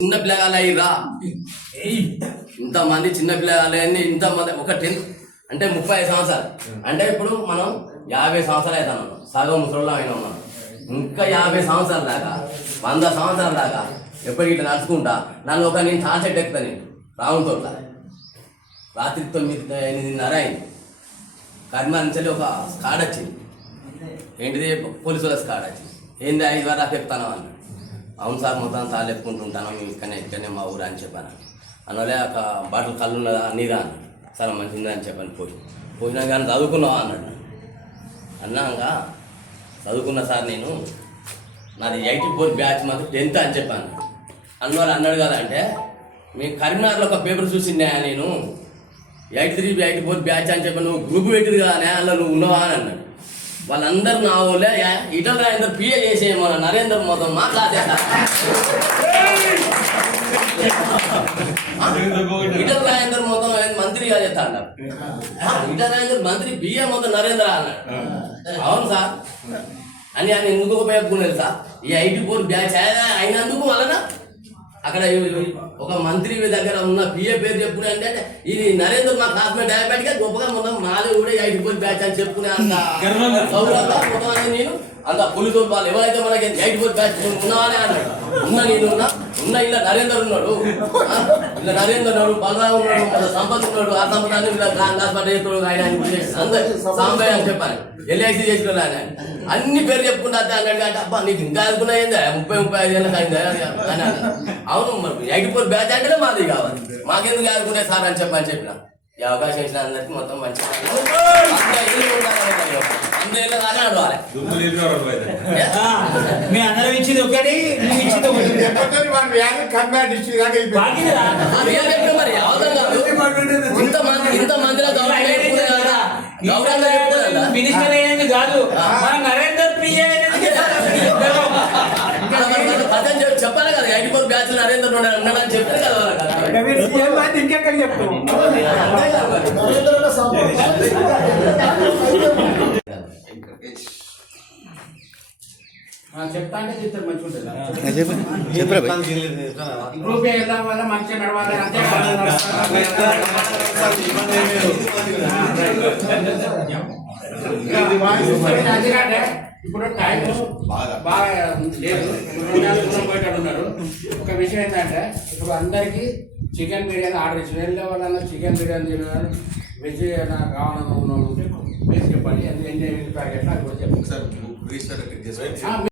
చిన్న పిల్లగాలు అయ్యిరా ఇంతమంది చిన్న పిల్లగాలు అన్ని ఇంతమంది ఒక టెన్ అంటే ముప్పై ఐదు సంవత్సరాలు. అంటే ఇప్పుడు మనం యాభై సంవత్సరాలు అవుతాను సగం ముసలిలో అయినా ఉన్నాం ఇంకా యాభై సంవత్సరాల దాకా వంద సంవత్సరాల దాకా ఎప్పటికి ఇట్లా నడుచుకుంటా నన్ను ఒక నేను చెట్టు ఎక్కుతా నేను రావుతోట్ల రాత్రి తొమ్మిది ఎనిమిదిన్నర అయింది. కర్మ నుంచి ఒక స్కాడ్ వచ్చింది. ఏంటిది? పోలీసుల స్కాడ్ వచ్చింది. ఏంది? ఐదు వారు ఎక్కుతాను అన్నాడు. అవును సార్ మొత్తం తాళ్ళు ఎక్కుంటుంటాను మేము ఇక్కడనే ఇక్కడనే మా ఊరు అని చెప్పాను. అందువల్ల ఒక బాటిల్ కళ్ళు ఉన్నదా నీరా అన్నాడు సరే మంచిది అని చెప్పాను పోయి. పోయినా కానీ చదువుకున్నావా అన్నాడు. అన్నాక చదువుకున్న సార్ నేను. నాది ఎయిటీ ఫోర్ బ్యాచ్ మాత్రం టెన్త్ అని చెప్పాను. అన్నవాళ్ళు అన్నాడు కదా అంటే మీ కరీంనగర్లో ఒక పేపర్ చూసిండే నేను. Eight three eight four batch అని చెప్పి నువ్వు గ్రూప్ పెట్టింది కదా అందులో నువ్వు ఉన్నావా అని అన్నాడు. వాళ్ళందరూ నా ఊళ్ళే ఇటల్ రాజేందర్ పిఏ చేసే మన నరేందర్ మొత్తం మాట్లాడేస్తా ఇటల్ రాజేందర్ మొత్తం ఆయన మంత్రిగా అన్నారు ఇటల్ రాజేందర్ మంత్రి బిఏ మొత్తం నరేంద్ర అన్నాడు. అవును సార్. అని ఆయన ఎందుకు ఉపయోగకునేది సార్? ఈ ఐటీ బోర్డు బ్యాచ్ అయినందుకు వలన అక్కడ ఒక మంత్రి దగ్గర ఉన్న పిఏ పేరు చెప్పుకునే అంటే ఇది నరేంద్ర మా క్లాస్మేట్ డయాబెటిక్గా గొప్పగా మొత్తం మాది కూడా ఐటీ ఫోర్ బ్యాచ్ అని చెప్పుకునే అంత గౌరవంగా మొత్తం అనేది నేను అంత పోలీసు వాళ్ళు ఎవరైతే మనకి ఎయిట్ ఫోర్ బ్యాచ్ ఉన్నావని అన్నాడు. ఉన్న నేను ఉన్నా ఉన్న ఇలా నరేందర్ ఉన్నాడు. ఇలా నరేందర్ ఉన్నాడు బలరావు ఉన్నాడు మన సంపత్ ఉన్నాడు ఆ సంపద ఇలా చేస్తున్నాడు ఆయన అందరు సాంబయ్య అని చెప్పాను ఎల్ఐసి చేసిన ఆయన. అన్ని పేరు చెప్పుకుంటా అన్నాడు అంటే అబ్బా నీకు ఇంకా అనుకున్నా ఏందా? ముప్పై ముప్పై ఐదు ఏళ్ళకి అయిందా? అని అన్నాడు. అవును మరి ఎయిట్ ఫోర్ బ్యాచ్ అంటేనే మాది కావాలి. మాకెందుకు అనుకుంటే సార్ అని చెప్పని చెప్పిన. ఈ అవకాశం ఇచ్చిన అందరికీ మొత్తం నడవాలి మీ అందరం ఇచ్చింది ఒకటి నువ్వు ఇచ్చింది ఒకటి. మరి? అవసరం కాదు. గౌరవం మినిస్టర్ అయ్యేది కాదు. మన నరేందర్ పిఏ అనేది అలా మరి వాళ్ళు పదం చెప్పి చెప్పాలి కదా ఎయిటీ ఫోర్ బ్యాచ్ నరేంద్ర ఉన్నాడు ఉన్నాడని చెప్పారు కదా వాళ్ళకి. ఇంకెక్కడ చెప్తాం అంతే కదా మరి. చెప్తా అంటే చెప్తారు మంచిగా ఉంటుంది చెప్పరా గ్రూప్ వెళ్ళడం వల్ల మంచిగా నడవాలి అంతే ఎందుకంటే ఇప్పుడు టైం బాగా లేదు రెండు ఉన్నారు ఒక విషయం ఏంటంటే ఇప్పుడు అందరికీ చికెన్ బిర్యానీ ఆర్డర్ ఇచ్చి వెళ్ళే వాళ్ళన్నా చికెన్ బిర్యానీ తినాలి వెజ్ ఏదైనా కావాలన్నా ఉన్న చెప్పండి ఎన్ని ఎన్ని ప్యాకెట్లు అది కూడా చెప్పండి ఒకసారి